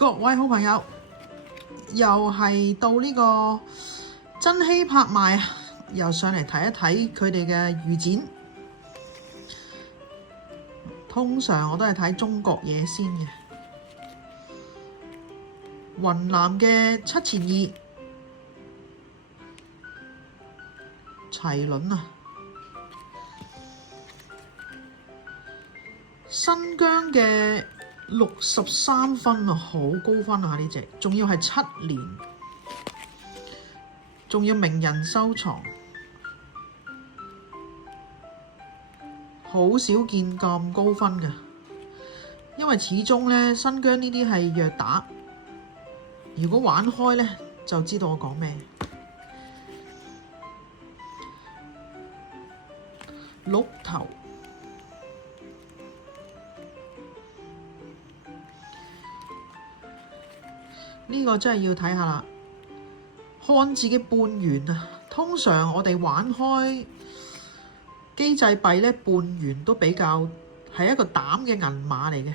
各位好朋友，又係到呢個珍稀拍賣啊，又上嚟睇一睇佢哋嘅預展。通常我都係睇中國嘢先嘅。雲南嘅7200齊輪啊，新疆嘅63分啊，好高分啊！呢隻仲要係7年，仲要名人收藏，好少見咁高分嘅。因為始終呢，新疆呢啲係弱打，如果玩開呢，就知道我講咩。鹿頭呢個真係要睇下啦，漢字嘅半圓啊，通常我哋玩開機制幣呢，半圓都比較係一個膽嘅銀碼嚟嘅。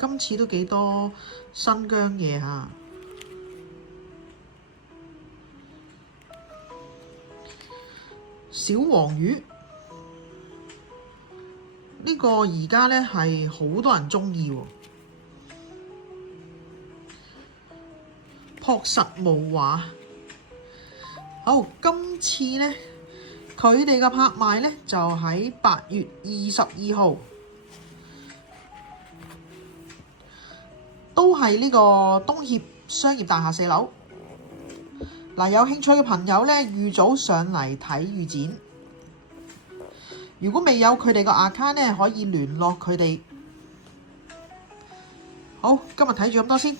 今次都幾多新疆嘢嚇。小黃魚呢個而家呢係好多人鍾意喎，樸實無華。好，今次呢，佢哋嘅拍賣呢就喺8月22號，都係呢個東協商業大廈4樓。嗱，有興趣嘅朋友呢，預早上嚟睇預展。如果未有佢哋個 account 呢，可以聯絡佢哋。好，今日睇住咁多先。